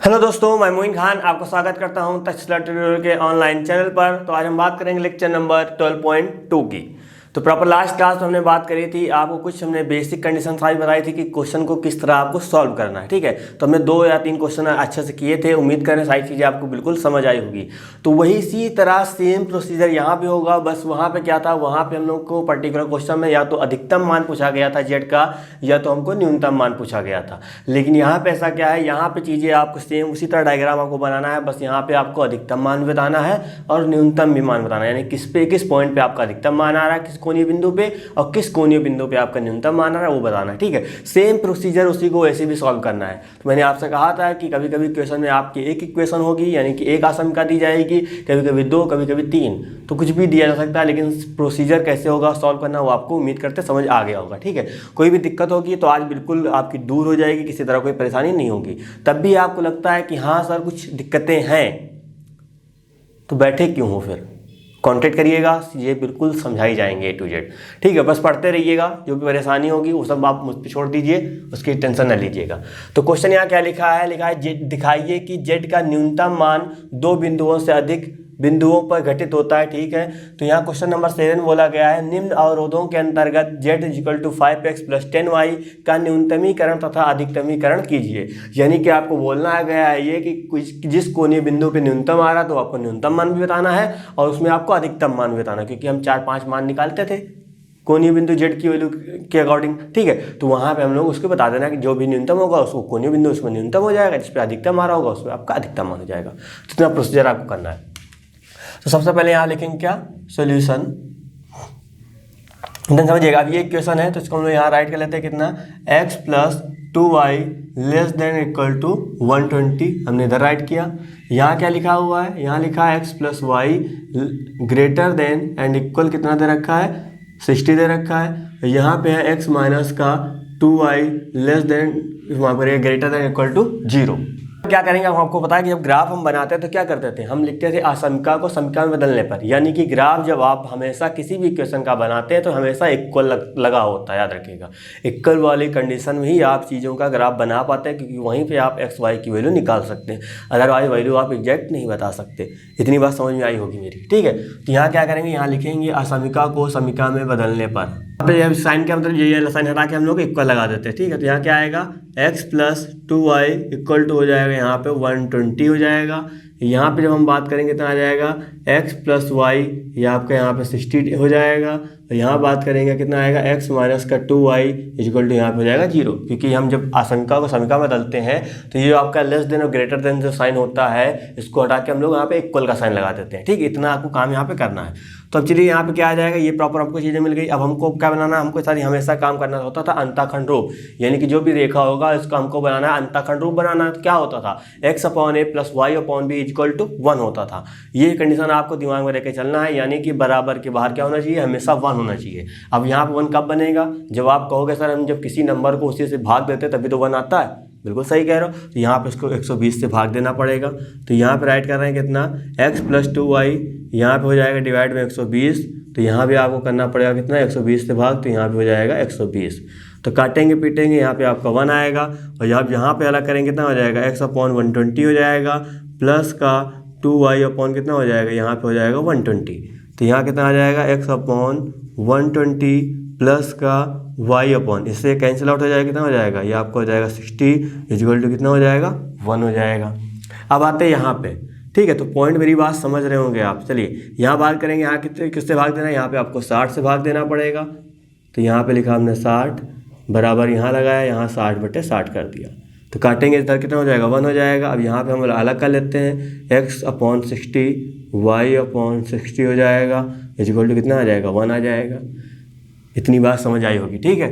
Hello दोस्तों, मैं मोइन खान आपको स्वागत करता हूं तक्षशिला ट्यूटोरियल के ऑनलाइन चैनल पर। तो आज हम बात करेंगे लेक्चर नंबर 12.2 की। तो प्रॉपर लास्ट क्लास में हमने बात करी थी, आपको कुछ हमने बेसिक कंडीशन सारी बताई थी कि क्वेश्चन को किस तरह आपको सॉल्व करना है। ठीक है, तो हमने 2 या 3 क्वेश्चन अच्छे से किए थे। उम्मीद करें सारी चीज़ें आपको बिल्कुल समझ आई होगी। तो वही इसी तरह सेम प्रोसीजर यहाँ पे होगा, बस वहाँ पे क्या था, वहाँ पे हम लोग को पर्टिकुलर क्वेश्चन में या तो अधिकतम मान पूछा गया था जेड का, या तो हमको न्यूनतम मान पूछा गया था। लेकिन यहाँ पे ऐसा क्या है, यहाँ पे चीज़ें आपको सेम उसी तरह डायग्राम आपको बनाना है। बस यहाँ पे आपको अधिकतम मान बताना है और न्यूनतम भी मान बताना है, यानी किस पॉइंट पे आपका अधिकतम मान आ रहा है, किस कोणीय बिंदु पे, और किस कोणीय बिंदु पे आपका न्यूनतम मान आ रहा है वो बताना है। ठीक है, सेम प्रोसीजर उसी को ऐसे भी सॉल्व करना है। तो मैंने आपसे कहा था कि कभी कभी क्वेश्चन में आपकी एक इक्वेशन होगी, यानी कि एक आसमिका दी जाएगी, कभी कभी 2, कभी कभी 3, तो कुछ भी दिया जा सकता है। लेकिन प्रोसीजर कैसे होगा सॉल्व करना, वो आपको उम्मीद करते समझ आ गया होगा। ठीक है, कोई भी दिक्कत होगी तो आज बिल्कुल आपकी दूर हो जाएगी, किसी तरह कोई परेशानी नहीं होगी। तब भी आपको लगता है कि हाँ सर कुछ दिक्कतें हैं, तो बैठे क्यों हो, फिर कांटेक्ट करिएगा, ये बिल्कुल समझाई जाएंगे A to Z। ठीक है, बस पढ़ते रहिएगा, जो भी परेशानी होगी वो सब आप मुझ पर छोड़ दीजिए, उसकी टेंशन न लीजिएगा। तो क्वेश्चन यहाँ क्या लिखा है, दिखाइए कि Z का न्यूनतम मान 2 बिंदुओं से अधिक बिंदुओं पर घटित होता है। ठीक है, तो यहाँ क्वेश्चन नंबर 7 बोला गया है, निम्न अवरोधों के अंतर्गत Z = 5x + 10y का न्यूनतमीकरण तथा अधिकतमीकरण कीजिए। यानी कि आपको बोलना गया है ये कि जिस कोणीय बिंदु पे न्यूनतम आ रहा तो आपको न्यूनतम मान भी बताना है और उसमें आपको अधिकतम मान भी बताना है, क्योंकि हम 4-5 मान निकालते थे कोणीय बिंदु Z की वैल्यू के अकॉर्डिंग। ठीक है, तो वहाँ पे हम लोग उसको बता देना कि जो भी न्यूनतम होगा उसको कोणीय बिंदु उसमें न्यूनतम हो जाएगा, जिस पे अधिकतम आ रहा होगा उसमें आपका अधिकतम मान हो जाएगा। तो इतना प्रोसीजर आपको करना है। तो सबसे पहले यहाँ लिखेंगे क्या, सॉल्यूशन। समझिएगा, अब ये इक्वेशन है तो इसको हम लोग यहाँ राइट कर लेते हैं, कितना, x + 2y ≤ 120 हमने इधर राइट किया। यहाँ क्या लिखा हुआ है, यहाँ लिखा है x + y > कितना दे रखा है, 60 दे रखा है। यहाँ पे है x - 2y > 0। क्या करेंगे, हम आपको पता है कि जब ग्राफ हम बनाते हैं तो क्या करते थे, हम लिखते थे आसमिका को समीका में बदलने पर। यानी कि ग्राफ जब आप हमेशा किसी भी इक्वेशन का बनाते हैं तो हमेशा इक्वल लगा होता है, याद रखिएगा। इक्वल वाली कंडीशन में ही आप चीज़ों का ग्राफ बना पाते हैं, क्योंकि वहीं पे आप x y की वैल्यू निकाल सकते हैं, अदरवाइज वैल्यू आप एग्जैक्ट नहीं बता सकते। इतनी बात समझ में आई होगी मेरी। ठीक है, तो यहाँ क्या करेंगे, यहाँ लिखेंगे आसमिका को समीका में बदलने पर। साइन का मतलब यही है, साइन हटा के हम लोग इक्वल लगा देते हैं। ठीक है, तो यहाँ क्या आएगा, x + 2y = हो जाएगा यहाँ पे 120 हो जाएगा। यहाँ पे जब हम बात करेंगे तो आ जाएगा x + y, ये आपका यहाँ पे 60 हो जाएगा। तो यहाँ बात करेंगे कितना आएगा, x - 2y = यहाँ पे हो जाएगा 0, क्योंकि हम जब आशंका को समीका में बदलते हैं तो ये आपका लेस देन और ग्रेटर देन जो साइन होता है, इसको हटा के हम लोग यहाँ पे इक्वल का साइन लगा देते हैं। ठीक, इतना आपको काम यहाँ पे करना है। तो अब चलिए यहाँ पे क्या आ जाएगा, ये प्रॉपर हमको चीज़ें मिल गई। अब हमको क्या बनाना है, हमको सारी हमेशा काम करना होता था अंताखंड रूप, यानी कि जो भी रेखा होगा इसको हमको बनाना है अंताखंड रूप बनाना है। तो क्या होता था, x/a + y/b = 1 होता था। ये कंडीशन आपको दिमाग में लेके चलना है, यानी कि बराबर के बाहर क्या होना चाहिए, हमेशा 1 होना चाहिए। अब यहाँ पे 1 कब बनेगा, जब आप कहोगे सर हम जब किसी नंबर को उसी से भाग देते तभी तो 1 आता है। बिल्कुल सही कह रहे हो। तो यहाँ पे इसको 120 से भाग देना पड़ेगा। तो यहाँ पे राइट कर रहे हैं कितना, x + 2y यहाँ पे हो जाएगा डिवाइड में 120। तो यहाँ भी आपको करना पड़ेगा कितना, 120 से भाग, तो यहाँ पे हो जाएगा 120। तो काटेंगे पीटेंगे, यहाँ पे आपका 1 आएगा, और यहाँ पे अलग करेंगे कितना हो जाएगा, x/120 हो जाएगा, प्लस का 2y/ कितना हो जाएगा, यहाँ पे हो जाएगा 120। तो यहाँ कितना आ जाएगा, x/120 प्लस का y/, इससे कैंसिल आउट हो जाएगा, कितना हो जाएगा, ये आपको हो जाएगा 60 = कितना हो जाएगा, 1 हो जाएगा। अब आते हैं यहाँ पे। ठीक है, तो पॉइंट मेरी बात समझ रहे होंगे आप। चलिए यहाँ भाग करेंगे, यहाँ किससे भाग देना है, यहाँ पे आपको 60 से भाग देना पड़ेगा। तो यहाँ पे लिखा हमने 60 बराबर यहाँ लगाया, यहाँ 60/60 कर दिया। तो काटेंगे इधर कितना हो जाएगा, 1 हो जाएगा। अब यहाँ पे हम अलग कर लेते हैं, x/60 y/60 हो जाएगा, = कितना आ जाएगा, 1 आ जाएगा। इतनी बात समझ आई होगी। ठीक है,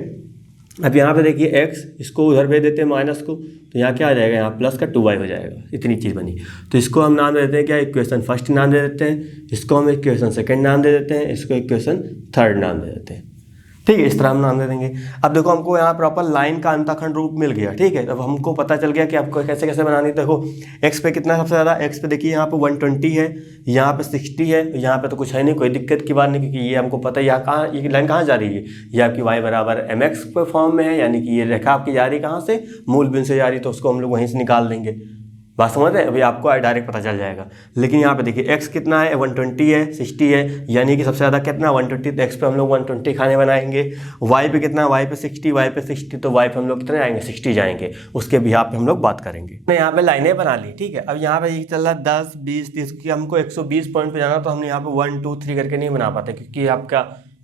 अब यहाँ पे देखिए x, इसको उधर भेज देते हैं माइनस को, तो यहाँ क्या आ जाएगा, यहाँ प्लस का 2y हो जाएगा। इतनी चीज़ बनी। तो इसको हम नाम दे देते हैं क्या, इक्वेशन फर्स्ट नाम दे देते हैं, इसको हम इक्वेशन सेकंड नाम दे देते हैं, इसको इक्वेशन थर्ड नाम दे देते हैं। ठीक है, इस तरह हम नाम दे देंगे। अब देखो हमको यहाँ प्रॉपर लाइन का अंतःखंड रूप मिल गया। ठीक है, अब हमको पता चल गया कि आपको कैसे कैसे बनानी है। देखो x पे कितना सबसे ज़्यादा, x पे देखिए यहाँ पे 120 है, यहाँ पे 60 है, यहाँ पे तो कुछ है नहीं, कोई दिक्कत की बात नहीं, क्योंकि ये हमको पता है यहाँ कहाँ, ये लाइन कहाँ जा रही है, ये आपकी y = mx के फॉर्म में है, यानी कि ये रेखा आपकी जा रही कहाँ से, मूल बिंदु से जा रही, तो उसको हम लोग वहीं से निकाल देंगे। बात समझ रहे हैं? अभी आपको डायरेक्ट पता चल जाएगा। लेकिन यहाँ पे देखिए x कितना है, 120 है, 60 है, यानी कि सबसे ज़्यादा कितना 120, तो x पे हम लोग 120 खाने बनाएंगे। y पे कितना, y पे 60, तो y पे हम लोग कितने आएंगे, 60 जाएंगे। उसके भी यहाँ पे हम लोग बात करेंगे। मैं यहाँ पे लाइनें बना ली, ठीक है। अब यहाँ पे ये चल रहा 10, 20, 30 की हमको 120 पॉइंट पे जाना, तो हमने यहाँ पे 1, 2, 3 करके नहीं बना पाते, क्योंकि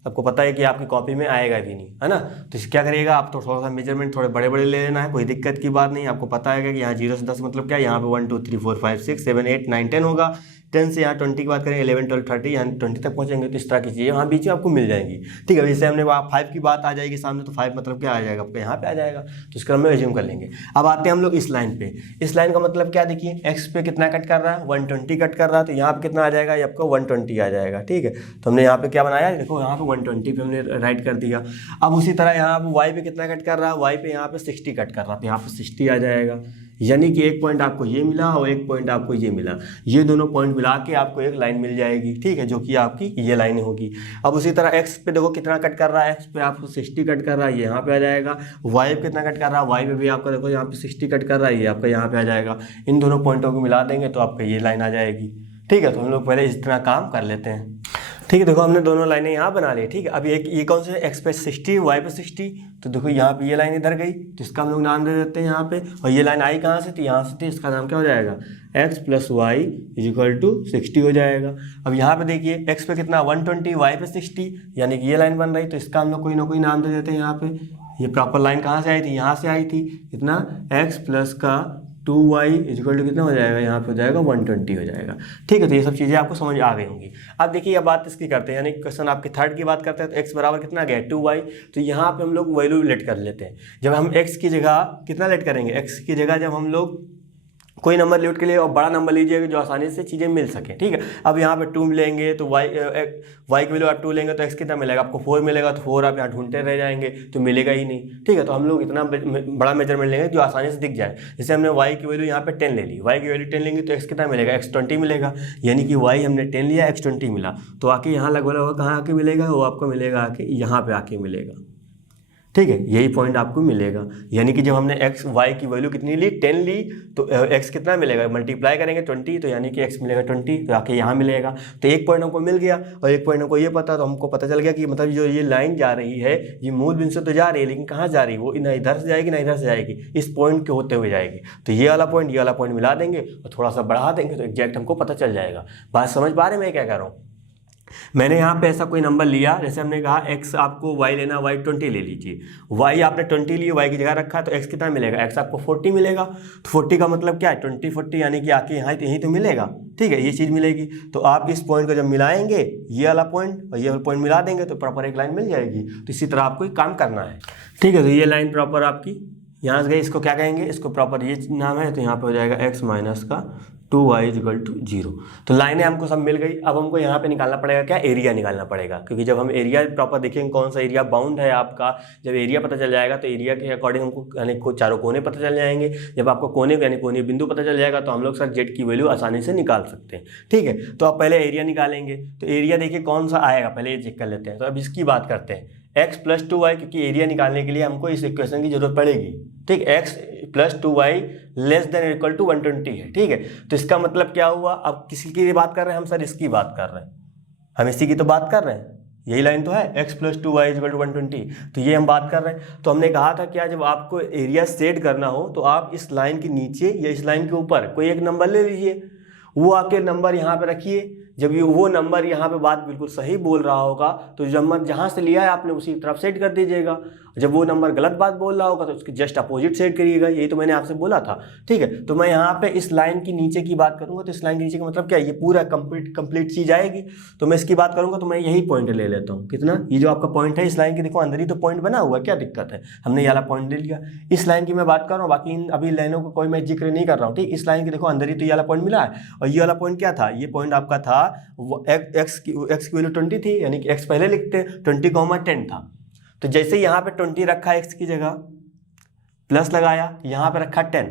आपको पता है कि आपकी कॉपी में आएगा भी नहीं, है ना। तो क्या करिएगा, आप तो थोड़ा सा मेजरमेंट थोड़े बड़े बड़े ले लेना है, कोई दिक्कत की बात नहीं। आपको पता है कि यहाँ 0 से 10 मतलब क्या है, यहाँ पे 1, 2, 3, 4, 5, 6, 7, 8, 9, 10 होगा। 10 से यहाँ 20 की बात करें, 11, 12, 13, यहाँ 20 तक पहुँचेंगे। तो इस तरह की चीज़ें वहाँ बीच में आपको मिल जाएंगी, ठीक है। जैसे हमने 5 की बात आ जाएगी सामने, तो 5 मतलब क्या आ जाएगा आपका, यहाँ पे आ जाएगा। तो इस क्रम में एज्यूम कर लेंगे। अब आते हैं हम लोग इस लाइन पे। इस लाइन का मतलब क्या, देखिए x पे कितना कट कर रहा है, 120 कट कर रहा है, तो यहाँ पे कितना आ जाएगा, ये आपका 120 आ जाएगा, ठीक है। तो हमने यहाँ पे क्या बनाया, देखो यहाँ पे 120 पे हमने राइट कर दिया। अब उसी तरह यहाँ पे y पे कितना कट कर रहा है, y पे यहाँ पे 60 कट कर रहा है, तो यहाँ पे 60 आ जाएगा। यानी कि एक पॉइंट आपको ये मिला और एक पॉइंट आपको ये मिला, ये दोनों पॉइंट मिला के आपको एक लाइन मिल जाएगी, ठीक है, जो कि आपकी ये लाइन होगी। अब उसी तरह x पे देखो कितना कट कर रहा है, x पे आपको 60 कट कर रहा है, ये यहाँ पे आ जाएगा। y पे कितना कट कर रहा है, y पे भी आपका देखो यहाँ पे 60 कट कर रहा है, ये आपका यहाँ पे आ जाएगा। इन दोनों पॉइंटों को मिला देंगे तो आपका ये लाइन आ जाएगी, ठीक है। तो हम लोग पहले इस तरह काम कर लेते हैं, ठीक है। देखो हमने दोनों लाइनें यहाँ बना ली, ठीक है। अब ये कौन से, x पे 60, y पे 60, तो देखो यहाँ पे ये लाइन इधर गई, तो इसका हम लोग नाम दे देते हैं यहाँ पे। और ये लाइन आई कहाँ से थी, यहाँ से थी, इसका नाम क्या हो जाएगा, x + y = 60 हो जाएगा। अब यहाँ पे देखिए x पे कितना 120, y पे 60, यानी कि ये लाइन बन रही, तो इसका हम लोग कोई ना कोई नाम दे देते हैं यहाँ पे। ये प्रॉपर लाइन कहाँ से आई थी, यहाँ से आई थी। कितना, x + 2y = कितना हो जाएगा, यहाँ पे हो जाएगा 120 हो जाएगा, ठीक है। तो ये सब चीज़ें आपको समझ आ गई होंगी। अब देखिए अब बात इसकी करते हैं, यानी क्वेश्चन आपके थर्ड की बात करते हैं, तो x बराबर कितना गया 2y, तो यहाँ पे हम लोग वैल्यू लेट कर लेते हैं। जब हम x की जगह कितना लेट करेंगे, x की जगह जब हम लोग कोई नंबर लेट के लिए और बड़ा नंबर लीजिएगा जो आसानी से चीज़ें मिल सके, ठीक है। अब यहाँ पे 2 लेंगे तो y की वैल्यू आप 2 लेंगे तो x कितना मिलेगा आपको, 4 मिलेगा, तो 4 आप यहाँ ढूंढते रह जाएंगे तो मिलेगा ही नहीं, ठीक है। तो हम लोग इतना बड़ा मेजरमेंट लेंगे जो आसानी से दिख जाए। जैसे हमने y की वैल्यू यहाँ पे 10 ले ली, y की वैल्यू 10 लेंगे तो x कितना मिलेगा, x 20 मिलेगा, यानी कि y हमने 10 लिया, x 20 मिला, तो आके यहाँ लगभग कहाँ आके मिलेगा, वो आपको मिलेगा आके यहाँ पे आके मिलेगा, ठीक है। यही पॉइंट आपको मिलेगा, यानी कि जब हमने x y की वैल्यू कितनी ली, 10 ली, तो x कितना मिलेगा, मल्टीप्लाई करेंगे 20, तो यानी कि x मिलेगा 20, तो आके यहाँ मिलेगा। तो एक पॉइंट हमको मिल गया और एक पॉइंट हमको ये पता, तो हमको पता चल गया कि मतलब जो ये लाइन जा रही है ये मूल बिंदु से तो जा रही है, लेकिन कहाँ जा रही है, वो ना इधर से जाएगी ना इधर से जाएगी, इस पॉइंट के होते हुए जाएगी। तो ये वाला पॉइंट मिला देंगे और थोड़ा सा बढ़ा देंगे तो एग्जैक्ट हमको पता चल जाएगा। बात समझ पा रहे हैं मैं क्या कह रहा हूँ। मैंने यहाँ पे ऐसा कोई नंबर लिया, जैसे हमने कहा x आपको y लेना, y 20 ले लीजिए, y आपने 20 लिए, y की जगह रखा, तो x कितना मिलेगा, x आपको 40 मिलेगा। तो 40 का मतलब क्या है, 20, 40, यानी कि आके यहाँ यहीं तो मिलेगा, ठीक है, ये चीज़ मिलेगी। तो आप इस पॉइंट को जब मिलाएंगे, ये वाला पॉइंट और ये वाला पॉइंट मिला देंगे तो प्रॉपर एक लाइन मिल जाएगी। तो इसी तरह आपको काम करना है, ठीक है। तो ये लाइन प्रॉपर आपकी यहाँ से गई, इसको क्या कहेंगे, इसको प्रॉपर ये नाम है, तो यहाँ पे हो जाएगा x - 2y = 0। तो लाइनें हमको सब मिल गई। अब हमको यहाँ पे निकालना पड़ेगा क्या, एरिया निकालना पड़ेगा, क्योंकि जब हम एरिया प्रॉपर देखेंगे कौन सा एरिया बाउंड है आपका, जब एरिया पता चल जाएगा तो एरिया के अकॉर्डिंग हमको यानी चारों कोने पता चल जाएंगे। जब आपको कोने यानी कोने बिंदु पता चल जाएगा तो हम लोग सर जेड की वैल्यू आसानी से निकाल सकते हैं, ठीक है। तो आप पहले एरिया निकालेंगे, तो एरिया देखिए कौन सा आएगा, पहले ये चेक कर लेते हैं। तो अब इसकी बात करते हैं, x + 2y, क्योंकि एरिया निकालने के लिए हमको इस इक्वेशन की जरूरत पड़ेगी, ठीक। x + 2y < = 120 है, ठीक है। तो इसका मतलब क्या हुआ, अब किसी की बात कर रहे हैं हम, सर इसकी बात कर रहे हैं, हम इसी की तो बात कर रहे हैं, यही लाइन तो है, x + 2y = 120, तो ये हम बात कर रहे हैं। तो हमने कहा था क्या, जब आपको एरिया सेट करना हो तो आप इस लाइन के नीचे या इस लाइन के ऊपर कोई एक नंबर ले लीजिए, वो आके नंबर यहाँ पे रखिए। जब ये वो नंबर यहाँ पे बात बिल्कुल सही बोल रहा होगा तो नंबर जहाँ से लिया है आपने उसी तरफ सेट कर दीजिएगा। जब वो नंबर गलत बात बोल रहा होगा तो उसके जस्ट अपोजिट सेट करिएगा, यही तो मैंने आपसे बोला था, ठीक है। तो मैं यहाँ पे इस लाइन की नीचे की बात करूँगा, तो इस लाइन के नीचे का मतलब क्या है, ये पूरा कंप्लीट चीज आएगी। तो मैं इसकी बात करूँगा तो मैं यही पॉइंट ले लेता हूँ, कितना, ये जो आपका पॉइंट है इस लाइन की, देखो अंदर ही तो पॉइंट बना हुआ है, क्या दिक्कत है, हमने ये वाला पॉइंट ले लिया। इस लाइन की मैं बात कर रहा हूँ, बाकी इन अभी लाइनों को कोई मैं जिक्र नहीं कर रहा हूँ, ठीक। इस लाइन की देखो अंदर ही तो ये वाला पॉइंट मिला है, और ये वाला पॉइंट क्या था, ये पॉइंट आपका था x की वैल्यू 20 थी, यानी कि x पहले लिखते हैं, 20, 10 था। तो जैसे यहाँ पे 20 रखा x की जगह, प्लस लगाया, यहाँ पे रखा 10,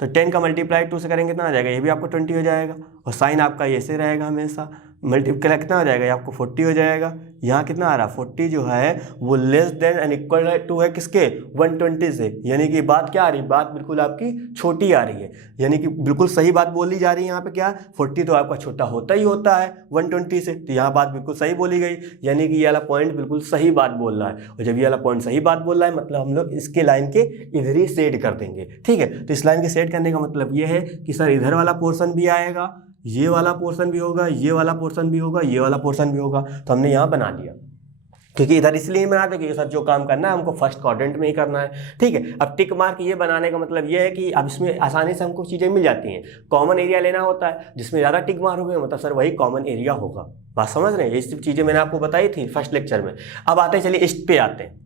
तो 10 का मल्टीप्लाई 2 से करेंगे कितना आ जाएगा, ये भी आपको 20 हो जाएगा, और साइन आपका ऐसे रहेगा हमेशा, मल्टीप्लाई कितना हो जाएगा, ये आपको 40 हो जाएगा, यहाँ कितना आ रहा है 40 जो है वो less than and equal to है किसके 120 से, यानी कि बात क्या आ रही है, बात बिल्कुल आपकी छोटी आ रही है, यानी कि बिल्कुल सही बात बोली जा रही है। यहाँ पे क्या 40 तो आपका छोटा होता ही होता है 120 से, तो यहाँ बात बिल्कुल सही बोली गई, यानी कि ये वाला पॉइंट बिल्कुल सही बात बोल रहा है। और जब ये वाला पॉइंट सही बात बोल रहा है मतलब हम लोग इसके लाइन के इधर ही सेट कर देंगे, ठीक है। तो इस लाइन के सेट करने का मतलब ये है कि सर इधर वाला पोर्शन भी आएगा, ये वाला पोर्शन भी होगा, ये वाला पोर्शन भी होगा, ये वाला पोर्शन भी होगा, तो हमने यहाँ बना लिया। क्योंकि इधर इसलिए बनाते हैं कि सर जो काम करना है हमको फर्स्ट क्वाड्रेंट में ही करना है, ठीक है। अब टिक मार्क ये बनाने का मतलब ये है कि अब इसमें आसानी से हमको चीज़ें मिल जाती हैं। कॉमन एरिया लेना होता है, जिसमें ज़्यादा टिक मार्क होंगे मतलब सर वही कॉमन एरिया होगा। बात समझ रहे हैं, ये सब चीज़ें मैंने आपको बताई थी फर्स्ट लेक्चर में। अब आते हैं, चलिए इस पे आते हैं,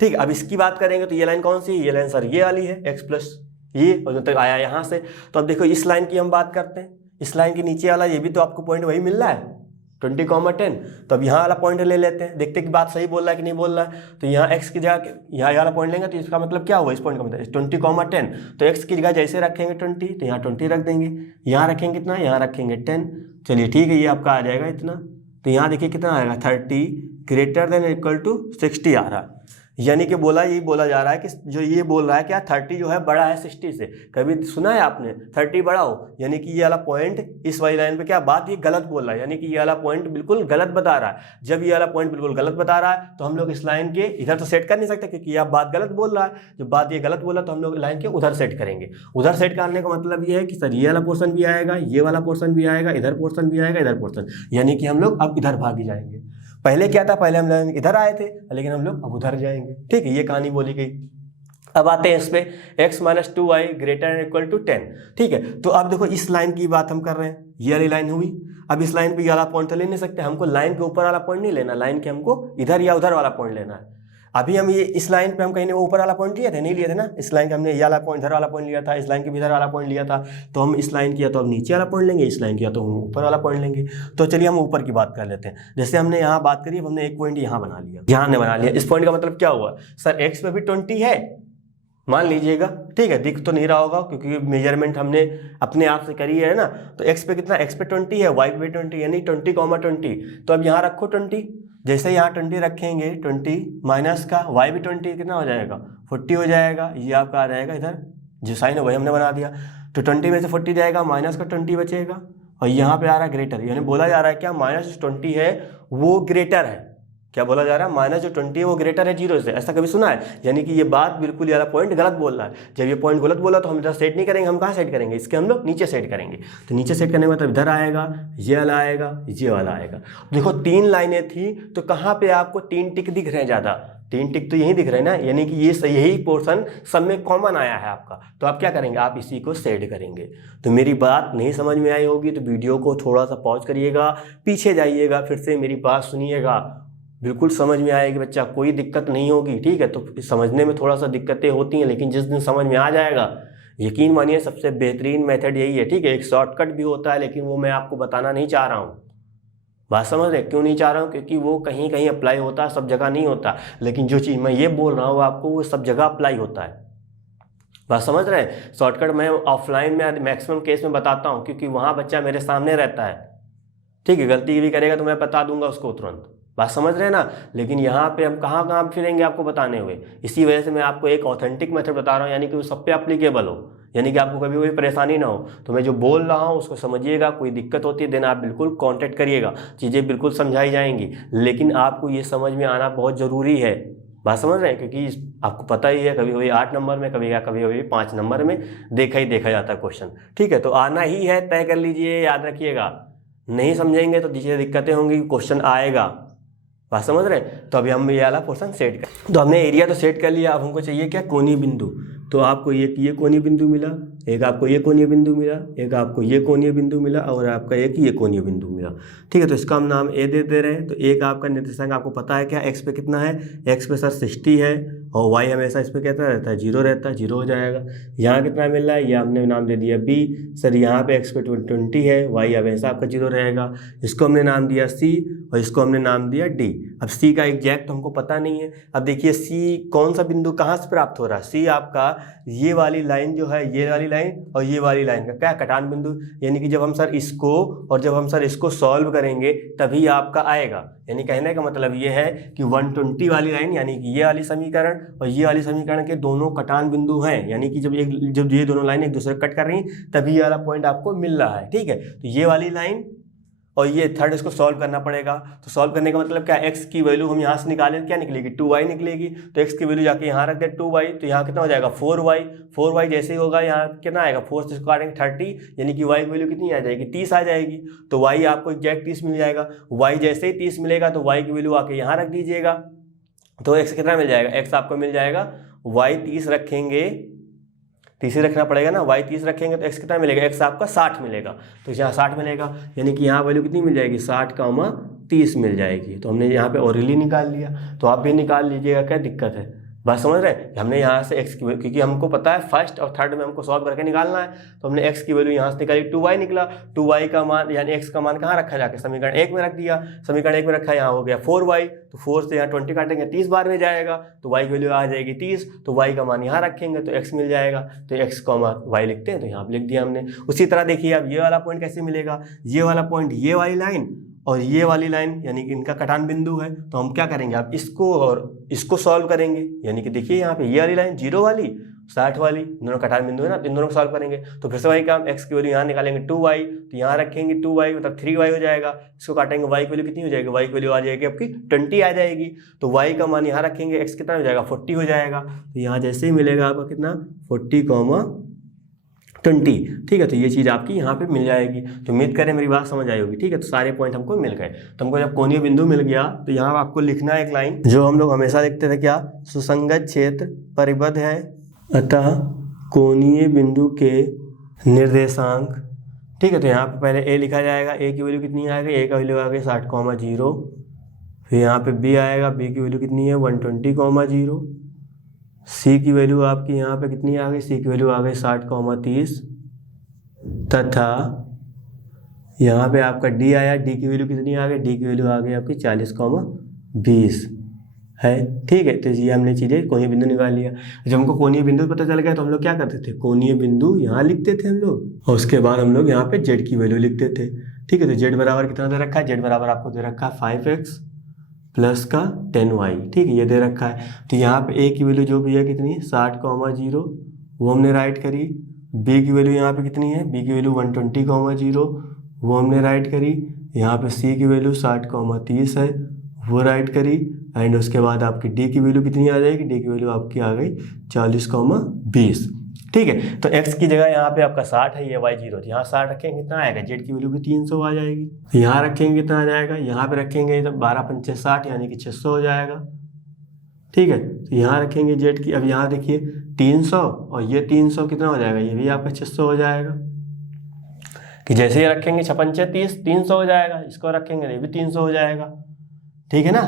ठीक है। अब इसकी बात करेंगे तो ये लाइन कौन सी है, ये लाइन सर ये वाली है x प्लस ये, और जो तक आया यहाँ से। तो अब देखो इस लाइन की हम बात करते हैं, इस लाइन के नीचे वाला ये भी तो आपको पॉइंट वही मिल रहा है 20,10। तो अब यहाँ वाला पॉइंट ले लेते हैं, देखते हैं कि बात सही बोल रहा है कि नहीं बोल रहा है। तो यहाँ x की जगह यहाँ वाला पॉइंट लेंगे तो इसका मतलब क्या हुआ, इस पॉइंट का मतलब 20,10। तो x की जगह जैसे रखेंगे 20 तो यहाँ 20 रख देंगे, यहाँ रखेंगे कितना, यहाँ रखेंगे 10। चलिए ठीक है, ये आपका आ जाएगा इतना। तो यहाँ देखिए कितना आएगा 30 ग्रेटर देन इक्वल टू 60 आ रहा है, यानी कि यही बोला जा रहा है कि जो ये बोल रहा है क्या 30 जो है बड़ा है 60 से। कभी सुना है आपने 30 बड़ा हो, यानी कि ये वाला पॉइंट इस वाली लाइन पे क्या बात ये गलत बोल रहा है, यानी कि ये वाला पॉइंट बिल्कुल गलत बता रहा है। जब ये वाला पॉइंट बिल्कुल गलत बता रहा है तो हम लोग इस लाइन के इधर तो सेट कर नहीं सकते, क्योंकि आप बात गलत बोल रहा है। जब बात ये गलत बोला तो हम लोग लाइन के उधर सेट करेंगे। उधर सेट करने का मतलब ये है कि सर ये वाला पोर्शन भी आएगा, ये वाला पोर्शन भी आएगा, इधर पोर्शन भी आएगा, इधर पोर्शन, यानी कि हम लोग अब इधर भागी जाएंगे। पहले क्या था, पहले हम इधर आए थे लेकिन हम लोग अब उधर जाएंगे, ठीक है। ये कहानी बोली गई। अब आते हैं इस पे x - 2y greater and equal to 10, ठीक है। तो अब देखो इस लाइन की बात हम कर रहे हैं, ये वाली लाइन हुई। अब इस लाइन पे ये वाला पॉइंट तो ले नहीं सकते, हमको लाइन के ऊपर वाला पॉइंट नहीं लेना, लाइन के हमको इधर या उधर वाला पॉइंट लेना है। अभी हम ये इस लाइन पे हम कहीं ऊपर वाला पॉइंट लिए थे, नहीं लिए थे ना। इस लाइन का हमने ये वाला पॉइंट इधर वाला पॉइंट लिया था, इस लाइन के भी इधर वाला पॉइंट लिया था। तो हम इस लाइन किया तो अब नीचे वाला पॉइंट लेंगे, इस लाइन किया तो हम ऊपर वाला पॉइंट लेंगे। तो चलिए हम ऊपर की बात कर लेते हैं। जैसे हमने यहाँ बात करी, हमने एक पॉइंट यहाँ बना लिया, यहाँ हमने बना लिया। इस पॉइंट का मतलब क्या हुआ, सर एक्स पे भी 20 है मान लीजिएगा, ठीक है। दिख तो नहीं रहा होगा क्योंकि मेजरमेंट हमने अपने आप से करी है ना। तो एक्स पे कितना, एक्स पे 20 है, वाई पे 20, यानी 20,20। तो अब यहाँ रखो 20, जैसे यहाँ 20 रखेंगे 20 माइनस का वाई भी 20 कितना हो जाएगा 40 हो जाएगा। ये आपका आ जाएगा इधर जो साइन है वही हमने बना दिया। तो 20 में से 40 जाएगा, माइनस का 20 बचेगा, और यहाँ पे आ रहा है ग्रेटर, यानी बोला जा रहा है क्या -20 है वो ग्रेटर है। क्या बोला जा रहा है, माइनस जो 20 है वो ग्रेटर है 0 से। ऐसा कभी सुना है, यानी कि ये बात बिल्कुल ये वाला पॉइंट गलत बोल रहा है। जब ये पॉइंट गलत बोला तो हम इधर सेट नहीं करेंगे, हम कहाँ सेट करेंगे, इसके हम लोग नीचे सेट करेंगे। तो नीचे सेट करने के बाद इधर आएगा, ये वाला आएगा, ये वाला आएगा। देखो 3 लाइनें थी तो कहाँ पे आपको 3 टिक दिख रहे हैं, ज़्यादा 3 टिक तो यही दिख रहे हैं ना, यानी कि ये यही पोर्शन सब में कॉमन आया है आपका। तो आप क्या करेंगे, आप इसी को सेट करेंगे। तो मेरी बात नहीं समझ में आई होगी तो वीडियो को थोड़ा सा पॉज करिएगा, पीछे जाइएगा, फिर से मेरी बात सुनिएगा, बिल्कुल समझ में आएगी बच्चा, कोई दिक्कत नहीं होगी, ठीक है। तो समझने में थोड़ा सा दिक्कतें होती हैं, लेकिन जिस दिन समझ में आ जाएगा यकीन मानिए सबसे बेहतरीन मेथड यही है, ठीक है। एक शॉर्टकट भी होता है लेकिन वो मैं आपको बताना नहीं चाह रहा हूँ। बात समझ रहे, क्यों नहीं चाह रहा हूँ, क्योंकि वो कहीं कहीं अप्लाई होता है, सब जगह नहीं होता। लेकिन जो चीज़ मैं ये बोल रहा हूँ आपको वो सब जगह अप्लाई होता है। बात समझ रहे हैं। शॉर्टकट मैं ऑफलाइन में मैक्सिमम केस में बताता हूँ, क्योंकि वहाँ बच्चा मेरे सामने रहता है, ठीक है। गलती भी करेगा तो मैं बता दूंगा उसको तुरंत, बात समझ रहे हैं ना। लेकिन यहाँ पे हम कहाँ कहाँ फिरेंगे आपको बताने हुए, इसी वजह से मैं आपको एक ऑथेंटिक मेथड बता रहा हूँ, यानी कि वो सब पे अप्लीकेबल हो, यानी कि आपको कभी कोई परेशानी ना हो। तो मैं जो बोल रहा हूँ उसको समझिएगा, कोई दिक्कत होती है देन आप बिल्कुल कांटेक्ट करिएगा, चीज़ें बिल्कुल समझाई जाएंगी। लेकिन आपको ये समझ में आना बहुत ज़रूरी है, बात समझ रहे हैं, क्योंकि आपको पता ही है कभी कभी 8 नंबर में, कभी कभी 5 नंबर में देखा जाता है क्वेश्चन, ठीक है। तो आना ही है, तय कर लीजिए, याद रखिएगा। नहीं समझेंगे तो चीज़ें दिक्कतें होंगी, क्वेश्चन आएगा, बात समझ रहे हैं। तो अभी हम ये वाला पोर्शन सेट कर, तो हमने एरिया तो सेट कर लिया। अब हमको चाहिए क्या, कोणीय बिंदु। तो आपको ये कोणीय बिंदु मिला, एक आपको ये कोणीय बिंदु मिला, एक आपको ये कोणीय बिंदु मिला, और आपका एक ये कोणीय बिंदु मिला, ठीक है। तो इसका हम नाम ए दे रहे हैं। तो एक आपका निर्देशांक आपको पता है क्या, एक्स पे कितना है, एक्स पे सर 60 है, और वाई हमेशा इस पर कहता रहता है 0 रहता है, 0 हो जाएगा। यहाँ कितना मिल रहा है, ये हमने नाम दे दिया बी। सर यहाँ पे एक्स पे 20 है, वाई हमेशा आपका 0 रहेगा, इसको हमने नाम दिया सी, और इसको हमने नाम दिया डी। अब सी का एग्जैक्ट तो हमको पता नहीं है। अब देखिए सी कौन सा बिंदु कहाँ से प्राप्त हो रहा है, सी आपका ये वाली लाइन जो है, ये वाली लाइन और ये वाली लाइन का क्या कटान बिंदु, यानी कि जब हम सर इसको और जब हम सर इसको सॉल्व करेंगे तभी आपका आएगा। यानी कहने का मतलब ये है कि 120 वाली लाइन यानी कि ये वाली समीकरण और ये वाली समीकरण के दोनों कटान बिंदु हैं, यानी कि जब ये दोनों लाइन एक दूसरे को कट कर रही हैं तभी ये वाला पॉइंट आपको मिल रहा है। ठीक है, तो ये वाली लाइन और ये थर्ड इसको सॉल्व करना पड़ेगा। तो सॉल्व करने का मतलब क्या, x की वैल्यू हम यहाँ से निकालें क्या निकलेगी, 2y निकलेगी। तो x की वैल्यू जाके यहाँ रख दे 2y, तो यहाँ कितना हो जाएगा 4y जैसे ही होगा यहाँ कितना आएगा 4 से इसको काटेंगे 30, यानी कि y की वैल्यू कितनी आ जाएगी 30 आ जाएगी। तो y आपको एग्जैक्ट 30 मिल जाएगा। y जैसे ही 30 मिलेगा तो y की वैल्यू आके यहाँ रख दीजिएगा, तो x कितना मिल जाएगा, x आपको मिल जाएगा y 30 रखेंगे, 30 रखना पड़ेगा ना, y 30 रखेंगे तो x कितना मिलेगा, x आपका 60 मिलेगा। तो यहाँ 60 मिलेगा, यानी कि यहाँ वैल्यू कितनी मिल जाएगी 60, 30 मिल जाएगी। तो हमने यहाँ पे ओरिली निकाल लिया, तो आप भी निकाल लीजिएगा, क्या दिक्कत है। बात समझ रहे हैं, हमने यहाँ से x की वैल्यू, क्योंकि हमको पता है फर्स्ट और थर्ड में हमको सॉल्व करके निकालना है, तो हमने x की वैल्यू यहाँ से निकाली, 2y निकला। 2y का मान यानी x का मान कहाँ रखा जाके समीकरण 1 में रख दिया, समीकरण 1 में रखा, यहाँ हो गया 4y, तो 4 से यहाँ 20 काटेंगे 30 बार में जाएगा, तो y की वैल्यू आ जाएगी 30। तो y का मान यहाँ रखेंगे तो x मिल जाएगा, तो x, y लिखते हैं, तो यहाँ लिख दिया हमने। उसी तरह देखिए अब ये वाला पॉइंट कैसे मिलेगा, ये वाला पॉइंट ये वाली लाइन और ये वाली लाइन यानी कि इनका कटान बिंदु है। तो हम क्या करेंगे, आप इसको और इसको सॉल्व करेंगे, यानी कि देखिए यहाँ पे ये वाली लाइन 0 वाली 60 वाली दोनों कटान बिंदु है ना, इन दोनों को सॉल्व करेंगे। तो फिर से वही काम, x की वैल्यू यहाँ निकालेंगे 2y, तो यहाँ रखेंगे 2y मतलब 3y हो जाएगा। इसको काटेंगे, y की वैल्यू कितनी हो जाएगी, y की वैल्यू आ जाएगी आपकी 20 आ जाएगी। तो y का मान यहाँ रखेंगे, x कितना हो जाएगा 40 हो जाएगा। तो यहाँ जैसे ही मिलेगा आपका कितना 40,20। ठीक है, तो ये चीज़ आपकी यहाँ पे मिल जाएगी। तो उम्मीद करें मेरी बात समझ आई होगी। ठीक है, तो सारे पॉइंट हमको मिल गए। तो हमको जब कोणीय बिंदु मिल गया तो यहाँ आपको लिखना है एक लाइन जो हम लोग हमेशा लिखते थे, क्या, सुसंगत क्षेत्र परिबद्ध है अतः कोणीय बिंदु के निर्देशांक। ठीक है, तो यहाँ पे पहले a लिखा जाएगा, a की वैल्यू कितनी आएगी, a का वैल्यू आ गई 60,0। फिर यहाँ पे b आएगा, b की वैल्यू कितनी है 120,0। c की वैल्यू आपकी यहाँ पे कितनी आ गई, c की वैल्यू आ गई 60,30 तथा यहाँ पे आपका d आया, d की वैल्यू कितनी आ गई, d की वैल्यू आ गई आपकी 40,20 है। ठीक है, तो ये हमने चीज़ें कोणीय बिंदु निकाल लिया। जब हमको कोणीय बिंदु पता चल गया तो हम लोग क्या करते थे, कोणीय बिंदु यहाँ लिखते थे हम लोग, और उसके बाद हम लोग यहाँ पे z की वैल्यू लिखते थे। ठीक है, तो z बराबर कितना दे रखा है, z बराबर आपको दे रखा है 5x प्लस का 10y। ठीक है, ये दे रखा है। तो यहाँ पे a की वैल्यू जो भी है कितनी 60,0 वो हमने राइट करी, b की वैल्यू यहाँ पे कितनी है, b की वैल्यू 120,0 वो हमने राइट करी, यहाँ पे c की वैल्यू 60,30 है वो राइट करी, एंड उसके बाद आपकी d की वैल्यू कितनी आ जाएगी, d की वैल्यू आपकी आ गई 40,20। ठीक है, तो x की जगह यहाँ पे आपका 60 है, ये y 0, यहाँ 60 रखेंगे कितना आएगा, z की वैल्यू भी 300 आ जाएगी। यहाँ रखेंगे कितना आ जाएगा, यहाँ पे रखेंगे तो 12 पंचे 60 यानी कि 600 हो जाएगा। ठीक है, तो यहाँ रखेंगे z की, अब यहाँ देखिए 300 और ये 300 कितना हो जाएगा, ये भी आपका 600 हो जाएगा। कि जैसे ही रखेंगे 6 पंचे 30, 300 हो जाएगा, इसको रखेंगे ये भी 300 हो जाएगा। ठीक है ना,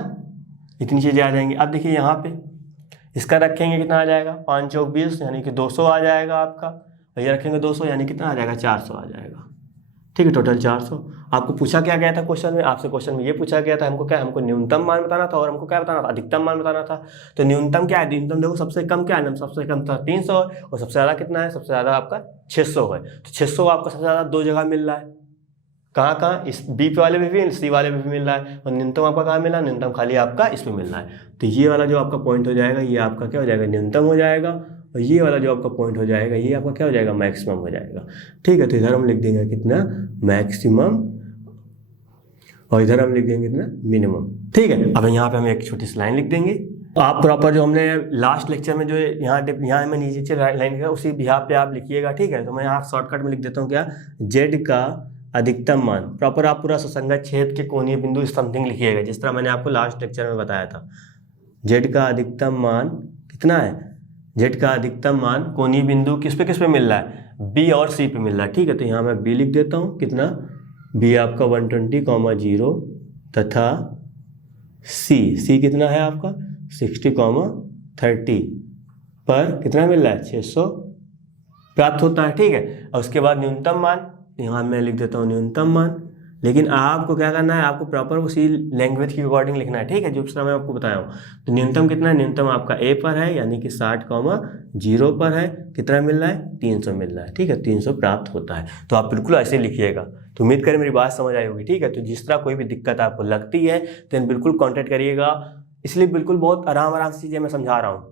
इतनी चीज़ें आ जाएंगी। अब देखिए यहाँ पे इसका रखेंगे कितना आ जाएगा, 5 चौक 20 यानी कि 200 आ जाएगा आपका, और ये रखेंगे 200 यानी कितना आ जाएगा 400 आ जाएगा। ठीक है, टोटल 400। आपको पूछा क्या गया था क्वेश्चन में, आपसे क्वेश्चन में ये पूछा गया था हमको क्या, हमको न्यूनतम मान बताना था और हमको क्या बताना था, अधिकतम मान बताना था। तो न्यूनतम क्या है, न्यूनतम देखो सबसे कम क्या है, सबसे कम था 300 और सबसे ज़्यादा कितना है, सबसे ज़्यादा आपका 600 है। तो 600 आपका सबसे ज़्यादा 2 जगह मिल रहा है, कहाँ, इस बी पे वाले भी सी वाले भी मिल रहा है, और न्यूनतम आपका कहाँ मिला, न्यूनतम खाली आपका इस पे मिल रहा है। तो ये वाला जो आपका पॉइंट हो जाएगा ये आपका क्या हो जाएगा, न्यूनतम हो जाएगा, और ये वाला जो आपका पॉइंट हो जाएगा ये आपका क्या हो जाएगा, मैक्सिमम हो जाएगा। ठीक है, तो इधर हम लिख देंगे कितना मैक्सिमम और इधर हम लिख देंगे कितना मिनिमम। ठीक है, अब यहाँ पे हम एक छोटी सी लाइन लिख देंगे। आप प्रॉपर जो हमने लास्ट लेक्चर में जो यहाँ में नीचे लाइन किया उसी बिहार पे आप लिखिएगा। ठीक है, तो मैं यहाँ शॉर्टकट में लिख देता हूँ क्या, जेड का अधिकतम मान, प्रॉपर आप पूरा सुसंगत क्षेत्र के कोणीय बिंदु समथिंग लिखिएगा, जिस तरह मैंने आपको लास्ट लेक्चर में बताया था। जेड का अधिकतम मान कितना है, जेड का अधिकतम मान कोणीय बिंदु किस पे मिल रहा है, बी और सी पे मिल रहा है। ठीक है, तो यहाँ मैं बी लिख देता हूँ, कितना, बी आपका 120,0 तथा सी कितना है आपका 60,30 पर कितना मिल रहा है 600 प्राप्त होता है। ठीक है, और उसके बाद न्यूनतम मान, यहाँ मैं लिख देता हूँ न्यूनतम मान, लेकिन आपको क्या करना है, आपको प्रॉपर उसी लैंग्वेज के अकॉर्डिंग लिखना है, ठीक है, जो मैं आपको बताया हूँ। तो न्यूनतम कितना है, न्यूनतम आपका ए पर है, यानी कि 60,0 पर है, कितना मिल रहा है, 300 मिल रहा है, ठीक है, 300 प्राप्त होता है। तो आप बिल्कुल ऐसे लिखिएगा। तो उम्मीद करें मेरी बात समझ आई होगी, ठीक है। तो जिस तरह कोई भी दिक्कत आपको लगती है तो बिल्कुल कॉन्टेक्ट करिएगा। इसलिए बिल्कुल बहुत आराम से चीज़ें मैं समझा रहा हूँ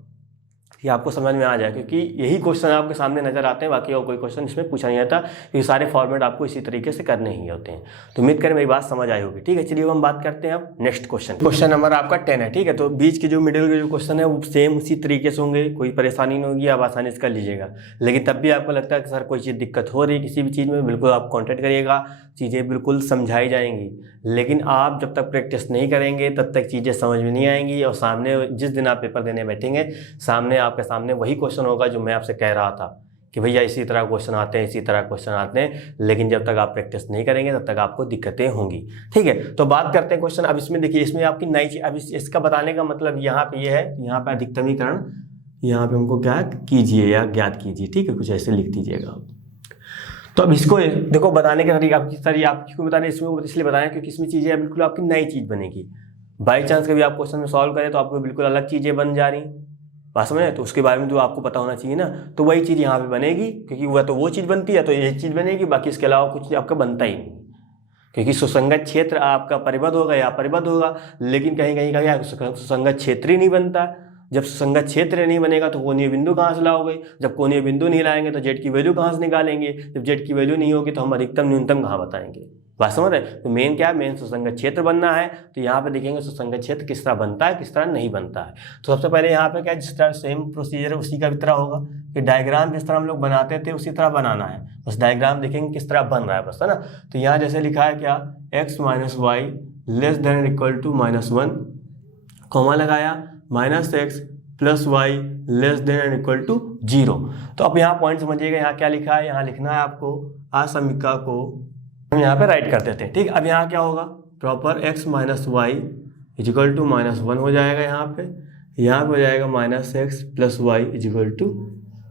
कि आपको समझ में आ जाए, क्योंकि यही क्वेश्चन आपके सामने नजर आते हैं, बाकी और कोई क्वेश्चन इसमें पूछा नहीं जाता, क्योंकि सारे फॉर्मेट आपको इसी तरीके से करने ही होते हैं। तो उम्मीद करें मेरी बात समझ आई होगी, ठीक है। चलिए हम बात करते हैं अब नेक्स्ट क्वेश्चन नंबर आपका 10 है, ठीक है। तो बीच के जो मिडिल के जो क्वेश्चन है वो सेम उसी तरीके से होंगे, कोई परेशानी नहीं होगी, आप आसानी से कर लीजिएगा। लेकिन तब भी आपको लगता है कि सर कोई चीज़ दिक्कत हो रही है किसी भी चीज़ में, बिल्कुल आप कॉन्टेक्ट करिएगा, चीज़ें बिल्कुल समझाई जाएंगी। लेकिन आप जब तक प्रैक्टिस नहीं करेंगे तब तक चीज़ें समझ में नहीं आएंगी, और सामने जिस दिन आप पेपर देने बैठेंगे सामने आपके सामने वही क्वेश्चन होगा जो मैं आपसे कह रहा था कि भैया इसी तरह क्वेश्चन आते हैं, इसी तरह क्वेश्चन आते हैं। लेकिन जब तक आप प्रैक्टिस नहीं करेंगे तब तक आपको दिक्कतें होंगी, ठीक है। तो बात करते हैं क्वेश्चन। अब इसमें देखिए, इसमें आपकी नई चीज, अब इसका बताने का मतलब यहाँ पे ये है, यहाँ पे अधिकतमीकरण यहाँ पे हमको क्या कीजिए या ज्ञात कीजिए, ठीक है, कुछ ऐसे लिख दीजिएगा। तो अब इसको देखो बताने का तरीका आप क्यों बता रहे हैं, इसमें इसलिए बताया क्योंकि इसमें चीज़ें बिल्कुल आपकी नई चीज़ बनेगी। बाई चांस कभी आप क्वेश्चन में सॉल्व करें तो आपको बिल्कुल अलग चीज़ें बन जा रही, बात समझे, तो उसके बारे में तो आपको पता होना चाहिए ना। तो वही चीज़ यहाँ पे बनेगी, क्योंकि वह तो वो चीज़ बनती है तो यही चीज़ बनेगी, बाकी इसके अलावा कुछ आपका बनता ही नहीं, क्योंकि सुसंगत क्षेत्र आपका परिबद्ध होगा या परिबद्ध होगा। लेकिन कहीं कहीं का क्या सुसंगत क्षेत्र ही नहीं बनता। जब सुसंगत क्षेत्र नहीं बनेगा तो कोणीय बिंदु कहाँ से लाओगे, जब कोणीय बिंदु नहीं लाएंगे तो जेड की वैल्यू कहाँ से निकालेंगे, जब जेड की वैल्यू नहीं होगी तो हम अधिकतम न्यूनतम कहाँ बताएंगे, बात समझ रहे। तो मेन क्या है, मेन सुसंगत क्षेत्र बनना है। तो यहाँ पे देखेंगे सुसंगत क्षेत्र किस तरह बनता है, किस तरह नहीं बनता है। तो सबसे पहले यहाँ पे क्या, जिस तरह सेम प्रोसीजर है उसी का भी तरह होगा कि डायग्राम जिस तरह हम लोग बनाते थे उसी तरह बनाना है, बस डायग्राम देखेंगे किस तरह बन रहा है, बस, है ना। तो यहाँ जैसे लिखा है क्या, x minus Y less than equal to -1, comma लगाया, -x plus Y less than equal to 0। तो अब यहाँ पॉइंट समझिएगा, यहाँ क्या लिखा है, यहाँ लिखना है आपको असमीका को हम यहाँ पे राइट कर देते हैं, ठीक। अब यहाँ क्या होगा, proper x minus Y equal to -1 हो जाएगा, यहाँ पे हो जाएगा -x plus Y equal to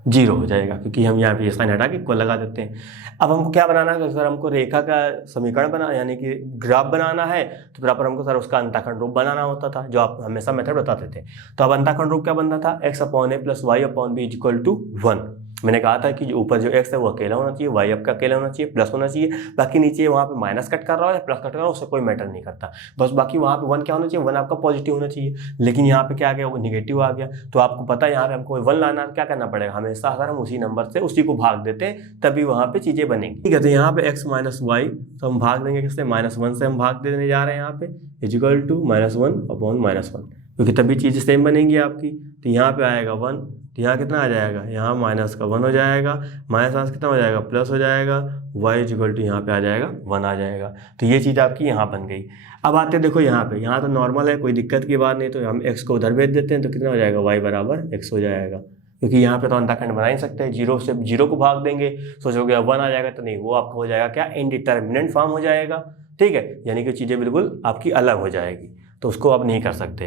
0 हो जाएगा, क्योंकि हम यहाँ पे ये साइन हटा के इक्वल लगा देते हैं। अब हमको क्या बनाना है सर, हमको रेखा का समीकरण बना, यानी कि ग्राफ बनाना है। तो प्रॉपर हमको सर उसका अंताखंड रूप बनाना होता था, जो आप हमेशा मेथड बताते थे। तो अब अंताखंड रूप क्या बनता था, x/a plus y/b is equal to 1। मैंने कहा था कि ऊपर जो x है वो अकेला होना चाहिए, y आपका अकेला होना चाहिए, प्लस होना चाहिए। बाकी नीचे वहाँ पे माइनस कट कर रहा हो या प्लस कट कर रहा हो उससे कोई मैटर नहीं करता, बस बाकी वहाँ पे 1 क्या होना चाहिए, 1 आपका पॉजिटिव होना चाहिए। लेकिन यहाँ पे क्या आ गया, वो निगेटिव आ गया। तो आपको पता है यहाँ पे हमको 1 लाना, क्या करना पड़ेगा, हमेशा अगर हम उसी नंबर से उसी को भाग देते हैं तभी वहाँ पे चीज़ें बनेंगी, ठीक है। तो यहाँ पे x माइनस वाई तो हम भाग देंगे किससे, -1 से हम भाग देने जा रहे हैं यहाँ पे, इजिकल टू -1/-1, क्योंकि तभी चीज़ें सेम बनेंगी आपकी। तो यहाँ पे आएगा 1, तो यहाँ कितना आ जाएगा, यहाँ -1 हो जाएगा, -1 कितना हो जाएगा, प्लस हो जाएगा, y इजिकल टू यहाँ पे आ जाएगा 1 आ जाएगा। तो ये चीज़ आपकी यहाँ बन गई। अब आते देखो यहाँ पे, यहाँ तो नॉर्मल है, कोई दिक्कत की बात नहीं। तो हम x को उधर भेज देते हैं, तो कितना हो जाएगा, y बराबर x हो जाएगा, क्योंकि यहाँ पे तो अंताखंड बना ही सकते हैं। 0 से 0 को भाग देंगे, सोचोगे 1 आ जाएगा, तो नहीं, वो आपका हो जाएगा क्या, इनडिटर्मिनेंट फॉर्म हो जाएगा, ठीक है, यानी कि चीज़ें बिल्कुल आपकी अलग हो जाएगी। तो उसको आप नहीं कर सकते।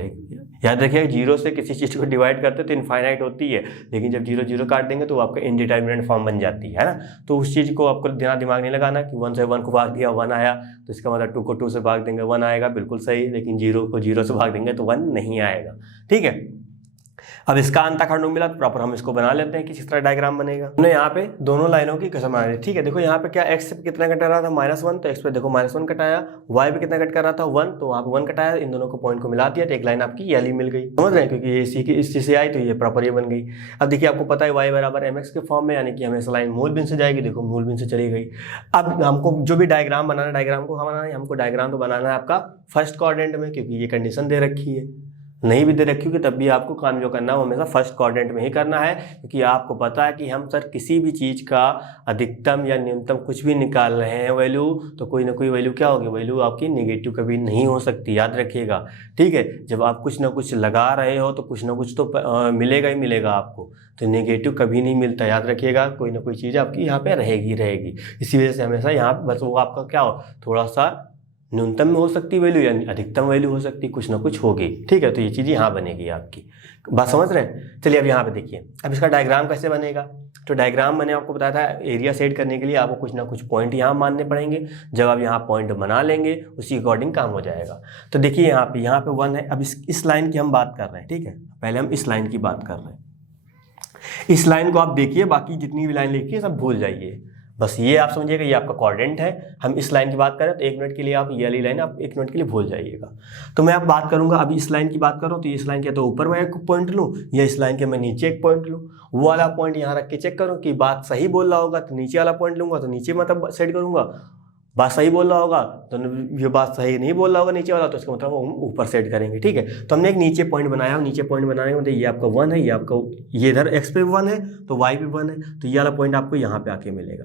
याद रखिए 0 से किसी चीज़ को डिवाइड करते तो इनफाइनाइट होती है, लेकिन जब 0 0 काट देंगे तो आपका इनडिटर्मिनेंट फॉर्म बन जाती है ना। तो उस चीज़ को आपको दिमाग नहीं लगाना कि 1 से 1 को भाग दिया 1 आया, तो इसका मतलब 2 को 2 से भाग देंगे 1 आएगा, बिल्कुल सही। लेकिन 0 को 0 से भाग देंगे तो 1 नहीं आएगा, ठीक है। अब इसका अंताखंड मिला तो प्रॉपर हम इसको बना लेते हैं कि किस तरह डायग्राम बनेगा। हमने यहाँ पे दोनों लाइनों की कसम आ रही है, ठीक है। देखो यहाँ पे क्या x पे कितना कट रहा था, -1, तो x पे देखो -1 कटाया, y पे कितना कट कर रहा था 1, तो वहाँ पे 1 कटाया, इन दोनों को पॉइंट को मिला दिया तो एक लाइन आपकी ये वाली मिल गई, समझ रहे हैं, क्योंकि ये इसी की इस चीज से आई तो ये प्रॉपर ये बन गई। अब देखिए आपको पता है y बराबर mx के फॉर्म में, यानी कि हमेशा लाइन मूल बिंदु से जाएगी, देखो मूल बिंदु से चली गई। अब हमको जो भी डायग्राम बनाना है, डायग्राम को बनाना है, हमको डायग्राम तो बनाना है आपका फर्स्ट क्वाड्रेंट में, क्योंकि ये कंडीशन दे रखी है। नहीं भी दे रखी होगी तब भी आपको काम जो करना है वो हमेशा फर्स्ट क्वाड्रेंट में ही करना है, क्योंकि आपको पता है कि हम सर किसी भी चीज़ का अधिकतम या न्यूनतम कुछ भी निकाल रहे हैं वैल्यू, तो कोई ना कोई वैल्यू क्या होगी, वैल्यू आपकी नेगेटिव कभी नहीं हो सकती, याद रखिएगा, ठीक है। जब आप कुछ ना कुछ लगा रहे हो तो कुछ ना कुछ तो मिलेगा ही मिलेगा आपको, तो नेगेटिव कभी नहीं मिलता, याद रखिएगा। कोई ना कोई चीज़ आपकी यहाँ पे रहेगी। इसी वजह से हमेशा यहाँ पे बस वो आपका क्या हो, थोड़ा सा न्यूनतम में हो सकती वैल्यू या अधिकतम वैल्यू हो सकती, कुछ ना कुछ होगी। ठीक है, तो ये चीज़ यहाँ बनेगी आपकी। बात समझ रहे हैं? चलिए अब यहाँ पे देखिए, अब इसका डायग्राम कैसे बनेगा। तो डायग्राम मैंने आपको बताया था, एरिया सेट करने के लिए आपको कुछ ना कुछ पॉइंट यहाँ मानने पड़ेंगे। जब आप यहाँ पॉइंट बना लेंगे उसी अकॉर्डिंग काम हो जाएगा। तो देखिए यहाँ पे 1 है। अब इस लाइन की हम बात कर रहे हैं, ठीक है, पहले हम इस लाइन की बात कर रहे हैं। इस लाइन को आप देखिए, बाकी जितनी भी लाइन लिखी है सब भूल जाइए, बस ये आप समझिएगा ये आपका कोऑर्डिनेट है। हम इस लाइन की बात करें तो 1 मिनट के लिए आप ये वाली लाइन आप 1 मिनट के लिए भूल जाइएगा। तो मैं अब बात करूंगा, अभी इस लाइन की बात करूँ तो इस लाइन के तो ऊपर मैं एक पॉइंट लूँ या इस लाइन के मैं नीचे एक पॉइंट लूँ। वो वाला पॉइंट यहाँ रख के चेक करूँ कि बात सही बोल रहा होगा तो नीचे वाला पॉइंट लूँगा, तो नीचे मतलब सेट करूँगा। बात सही बोल रहा होगा तो ये बात सही नहीं बोल रहा होगा नीचे वाला, तो इसका मतलब हम ऊपर सेट करेंगे। ठीक है, तो हमने एक नीचे पॉइंट बनाया, नीचे पॉइंट बनाने के मतलब ये आपका 1 है, ये आपका ये इधर एक्स पे 1 है तो वाई पे 1 है, तो ये वाला पॉइंट आपको यहाँ पे आके मिलेगा।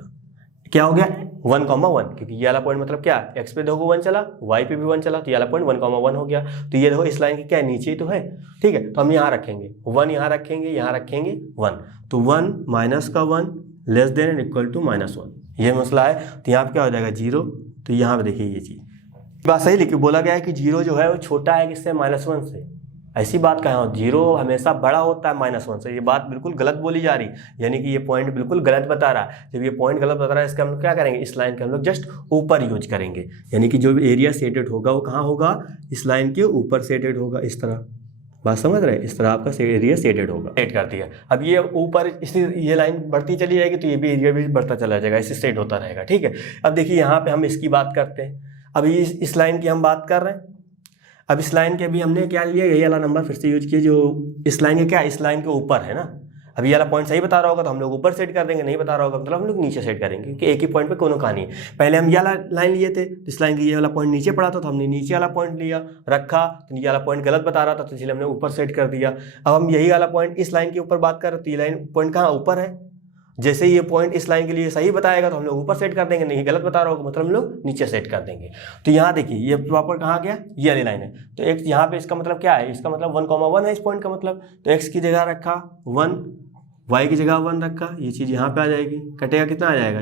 क्या हो गया 1,1, क्योंकि ये वाला पॉइंट मतलब क्या, एक्स पे देखो 1 चला, वाई पे भी 1 चला, तो ये वाला पॉइंट 1,1 हो गया। तो ये देखो इस लाइन की क्या है, नीचे ही तो है। ठीक है, तो हम यहाँ रखेंगे 1, यहाँ रखेंगे 1, तो 1 माइनस का 1 less than and equal to -1, ये मसला है। तो यहाँ पे क्या हो जाएगा 0, तो यहाँ पे देखिए ये चीज़ बात सही लिखी, बोला गया है कि 0 जो है वो छोटा है किससे, -1 से। ऐसी बात कहाँ हो, 0 हमेशा बड़ा होता है -1 से, ये बात बिल्कुल गलत बोली जा रही, यानी कि ये पॉइंट बिल्कुल गलत बता रहा है। जब ये पॉइंट गलत बता रहा है इसका हम लोग क्या करेंगे, इस लाइन के हम लोग जस्ट ऊपर यूज करेंगे, यानी कि जो एरिया सेटेड होगा वो कहाँ होगा, इस लाइन के ऊपर सेटेड होगा, इस तरह। बात समझ रहे हैं, इस तरह आपका एरिया सेटेड होगा। सेट कर दिया, अब ये ऊपर इसी ये लाइन बढ़ती चली जाएगी तो ये भी एरिया भी बढ़ता चला जाएगा, इससे सेट होता रहेगा। ठीक है, अब देखिए यहाँ पे हम इसकी बात करते हैं, अभी इस लाइन की हम बात कर रहे हैं। अब इस लाइन के भी हमने क्या लिया, यही वाला नंबर फिर से यूज किया जो इस लाइन के क्या, इस लाइन के ऊपर है ना। अब ये वाला पॉइंट सही बता रहा होगा तो हम लोग ऊपर सेट कर देंगे, नहीं बता रहा होगा मतलब हम लोग नीचे सेट करेंगे, क्योंकि एक ही पॉइंट पे कोनो कहानी है। पहले हम ये वाला लाइन लिए थे, इस लाइन की ये वाला पॉइंट नीचे पड़ा था तो हमने नीचे वाला पॉइंट लिया रखा, तो ये वाला पॉइंट गलत बता रहा था तो इसलिए हमने ऊपर सेट कर दिया। अब हम यही वाला पॉइंट इस लाइन के ऊपर बात कर रहे तो ये लाइन पॉइंट कहाँ ऊपर है, जैसे ये पॉइंट इस लाइन के लिए सही बताएगा तो हम लोग ऊपर सेट कर देंगे, नहीं गलत बता रहा होगा मतलब हम लोग नीचे सेट कर देंगे। तो यहाँ देखिए ये प्रॉपर कहाँ गया, ये वाली लाइन है, तो एक्स यहाँ पे इसका मतलब क्या है, इसका मतलब 1,1 है इस पॉइंट का मतलब, तो एक्स की जगह रखा 1, वाई की जगह 1 रखा, ये चीज़ यहाँ पे आ जाएगी, कटेगा कितना आ जाएगा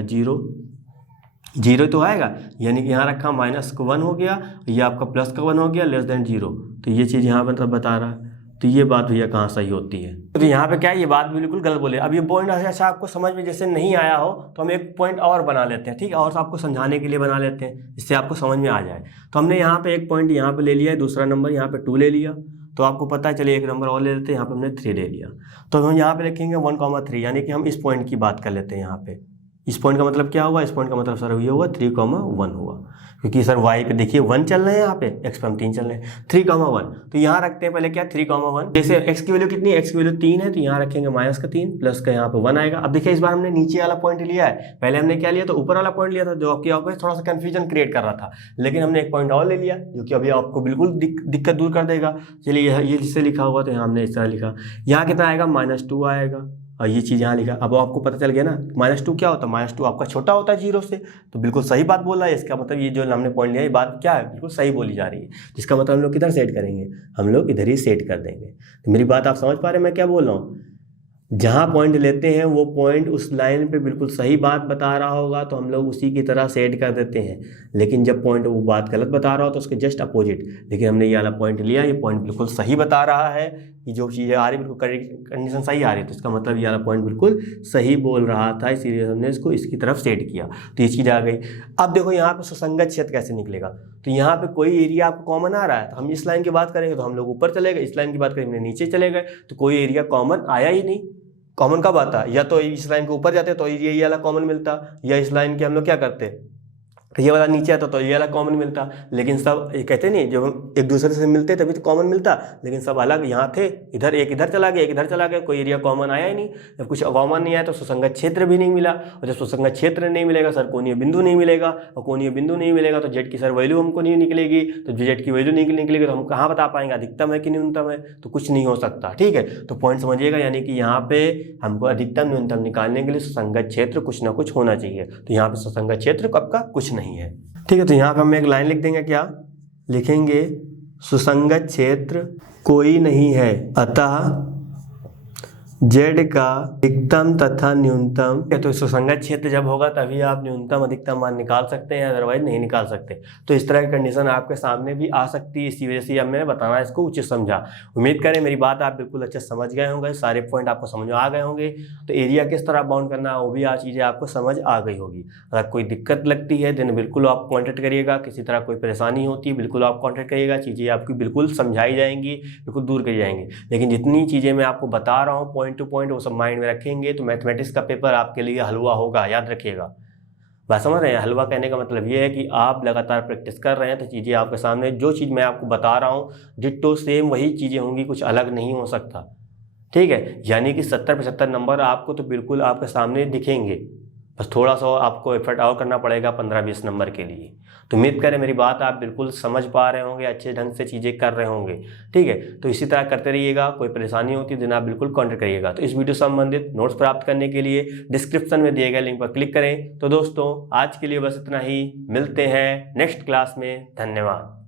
0 तो आएगा, यानी कि यहाँ रखा -1 हो गया, ये आपका +1 हो गया लेस देन 0, तो ये चीज़ यहाँ मतलब बता रहा है। तो ये बात भैया कहाँ सही होती है, तो यहाँ पे क्या है, ये बात बिल्कुल गलत बोले। अब ये पॉइंट अच्छा आपको समझ में जैसे नहीं आया हो तो हम एक पॉइंट और बना लेते हैं, ठीक है, और आपको समझाने के लिए बना लेते हैं जिससे आपको समझ में आ जाए। तो हमने यहाँ पे एक पॉइंट यहाँ पे ले लिया है, दूसरा नंबर यहाँ पे 2 ले लिया, तो आपको पता है, चलिए एक नंबर और ले लेते हैं, यहाँ पे हमने 3 ले लिया, तो हम यहाँ पे लिखेंगे 1,3, यानी कि हम इस पॉइंट की बात कर लेते हैं। यहाँ पे इस पॉइंट का मतलब क्या हुआ, इस पॉइंट का मतलब सर ये होगा 3,1 हुआ, क्योंकि सर वाई पे देखिए 1 चल रहे हैं, यहाँ पे एक्स पे हम 3 चल रहे हैं, 3,1, तो यहाँ रखते हैं पहले क्या 3,1, जैसे एक्स की वैल्यू कितनी है, एक्स की वैल्यू 3 है तो यहाँ रखेंगे -3 प्लस का यहाँ पे 1 आएगा। अब देखिए इस बार हमने नीचे वाला पॉइंट लिया है, पहले हमने क्या लिया, तो ऊपर वाला पॉइंट लिया था जो आपकी आपको थोड़ा सा कन्फ्यूजन क्रिएट कर रहा था, लेकिन हमने एक पॉइंट और ले लिया जो कि अभी आपको बिल्कुल दिक्कत दूर कर देगा। चलिए ये जिससे लिखा हुआ तो यहाँ हमने इस तरह लिखा, यहाँ कितना आएगा -2 आएगा, और ये चीज़ यहाँ लिखा। अब आपको पता चल गया ना -2 क्या होता है, -2 आपका छोटा होता है 0 से, तो बिल्कुल सही बात बोल रहा है, इसका मतलब ये जो हमने पॉइंट लिया ये बात क्या है, बिल्कुल सही बोली जा रही है, जिसका मतलब हम लोग किधर सेट करेंगे, हम लोग इधर ही सेट कर देंगे। तो मेरी बात आप समझ पा रहे हैं मैं क्या बोल रहा हूँ, जहाँ पॉइंट लेते हैं वो पॉइंट उस लाइन पे बिल्कुल सही बात बता रहा होगा तो हम लोग उसी की तरह सेट कर देते हैं, लेकिन जब पॉइंट वो बात गलत बता रहा हो तो उसके जस्ट अपोजिट। लेकिन हमने ये वाला पॉइंट लिया, ये पॉइंट बिल्कुल सही बता रहा है, ये जो चीज़ें आ रही बिल्कुल कंडीशन सही आ रही है, तो इसका मतलब ये वाला पॉइंट बिल्कुल सही बोल रहा था, इसीलिए हमने इसको इसकी तरफ सेट किया, तो ये चीज़ आ गई। अब देखो यहाँ पे सुसंगत क्षेत्र कैसे निकलेगा, तो यहाँ पे कोई एरिया आपको कॉमन आ रहा है, तो हम इस लाइन की बात करेंगे तो हम लोग ऊपर चले गए, इस लाइन की बात करेंगे नीचे चले गए, तो कोई एरिया कॉमन आया ही नहीं। कॉमन कब आता, या तो इस लाइन के ऊपर जाते तो ये वाला कॉमन मिलता, या इस लाइन के हम लोग क्या करते, ये वाला नीचे आता तो ये वाला कॉमन मिलता, लेकिन सब ये कहते नहीं जब हम एक दूसरे से मिलते तभी तो कॉमन मिलता, लेकिन सब अलग यहाँ थे, इधर एक इधर चला गया एक इधर चला गया, कोई एरिया कॉमन आया ही नहीं। जब कुछ कॉमन नहीं आया तो सुसंगत क्षेत्र भी नहीं मिला, और जब सुसंगत क्षेत्र नहीं मिलेगा सर कोणीय बिंदु नहीं मिलेगा, और कोणीय बिंदु नहीं मिलेगा तो जेड की सर वैल्यू हमको नहीं निकलेगी, तो जेड की वैल्यू नहीं निकलेगी तो हम कहाँ बता पाएंगे अधिकतम है कि न्यूनतम है, तो कुछ नहीं हो सकता। ठीक है, तो पॉइंट समझिएगा, यानी कि यहाँ पे हमको अधिकतम न्यूनतम निकालने के लिए सुसंगत क्षेत्र कुछ ना कुछ होना चाहिए, तो यहाँ पे सुसंगत क्षेत्र कब का कुछ नहीं है। ठीक है, तो यहाँ पे हम एक लाइन लिख देंगे, क्या लिखेंगे, सुसंगत क्षेत्र कोई नहीं है, अतः जेड का अधिकतम तथा न्यूनतम, तो सुसंगत क्षेत्र जब होगा तभी आप न्यूनतम अधिकतम मान निकाल सकते हैं, अदरवाइज नहीं निकाल सकते। तो इस तरह की कंडीशन आपके सामने भी आ सकती है, इसी वजह से अब मैंने बताना इसको उचित समझा। उम्मीद करें मेरी बात आप बिल्कुल अच्छे से समझ गए होंगे, सारे पॉइंट आपको समझ में आ गए होंगे। तो एरिया किस तरह बाउंड करना है वो भी आज चीज़ें आपको समझ आ गई होगी। अगर कोई दिक्कत लगती है देन बिल्कुल आप कॉन्टेक्ट करिएगा, किसी तरह कोई परेशानी होती है बिल्कुल आप कॉन्टेक्ट करिएगा, चीज़ें आपकी बिल्कुल समझाई जाएंगी, बिल्कुल दूर करी जाएंगी। लेकिन जितनी चीज़ें मैं आपको बता रहा हूँ पॉइंट टू पॉइंट वो सब माइंड में रखेंगे तो मैथमेटिक्स का पेपर आपके लिए हलवा होगा, याद रखिएगा। बात समझ रहे हैं? हलवा कहने का मतलब ये है कि आप लगातार प्रैक्टिस कर रहे हैं तो चीज़ें आपके सामने, जो चीज़ मैं आपको बता रहा हूँ डिट्टो सेम वही चीज़ें होंगी, कुछ अलग नहीं हो सकता। ठीक है, यानी कि 70-75 नंबर आपको तो बिल्कुल आपके सामने दिखेंगे, बस थोड़ा सा आपको एफर्ट और करना पड़ेगा 15-20 नंबर के लिए। तो उम्मीद करें मेरी बात आप बिल्कुल समझ पा रहे होंगे, अच्छे ढंग से चीज़ें कर रहे होंगे। ठीक है, तो इसी तरह करते रहिएगा, कोई परेशानी होती है तो आप बिल्कुल कॉन्टेक्ट करिएगा। तो इस वीडियो से संबंधित नोट्स प्राप्त करने के लिए डिस्क्रिप्शन में दिए गए लिंक पर क्लिक करें। तो दोस्तों आज के लिए बस इतना ही, मिलते हैं नेक्स्ट क्लास में, धन्यवाद।